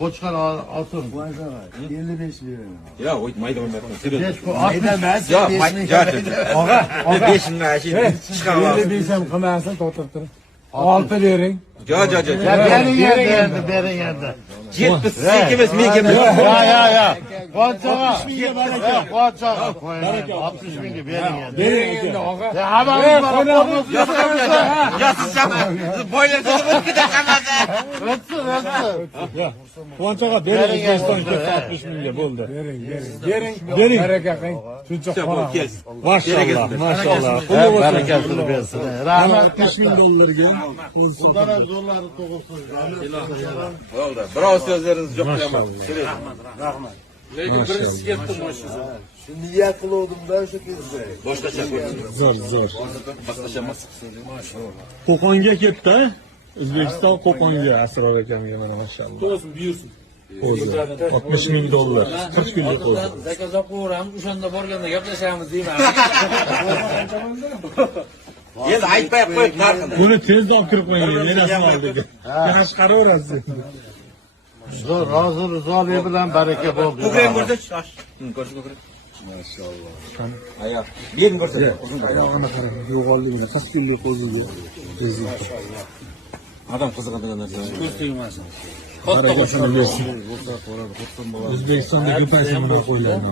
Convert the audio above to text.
Qo'chqor olsin. 55 lira. Ya o mayda olmayapti. Besh qo'y. Mayda emas. Yo, mayda. Og'a, 5 ming ashi chiqarib. 55 ham qilmasin, to'xtab tur. 6 bering. Jo. Bering endi, bering endi. 78 emas, menga emas. Ya. Qo'chqor. 60 mingga bering endi. Bering endi, og'a. Ya hammamiz bor. Ya siz chama. Boylar chiqib ketdi qamada. O'tsin. Quvonch og'a, bering O'zbekistonga 60 mingga bo'ldi. Bering. Baraka qiling. Shuncha qora. Mashalloh. Barakatli bersin. Rahmat. 60 ming dollarga Bundan ham zo'rlari to'g'risin. Bo'ldi. Birov so'zlaringiz yo'q qilaman. Rahmat. Lekin birinchisi ketdi mashina. Shuni niyat qiluvdim-da o'sha kezda. Boshqacha ko'rsin. zo'r. Boshqacha emas. Qo'qonga ketdi. O'zbekiston Qo'qonga Asror akamga mana mashalloh. To'g'ri buyursin. O'zi 60 ming dollar. 40 kunlik o'zi. Zakaz o'qiramiz, o'shanda borganda gaplashamiz deyman. Endi aytmay qo'yib narxini. Buni tezda olib kirib qo'ying, menasini oldiga. Yana chiqaraverasiz endi. Zo'r, rozi rizoli bilan baraka bo'ldi. Ko'krak ko'rsat. Ko'rsat ko'krak. Ayoq. Bering ko'rsat. Oyog'ini qarang, yo'g'onligini 40 kunlik o'ziga. Adam qiziqadigan narsa. Ko'z tegmasin. Barakasini bersin. O'zbekistonda ko'paysin buni qo'ylarni.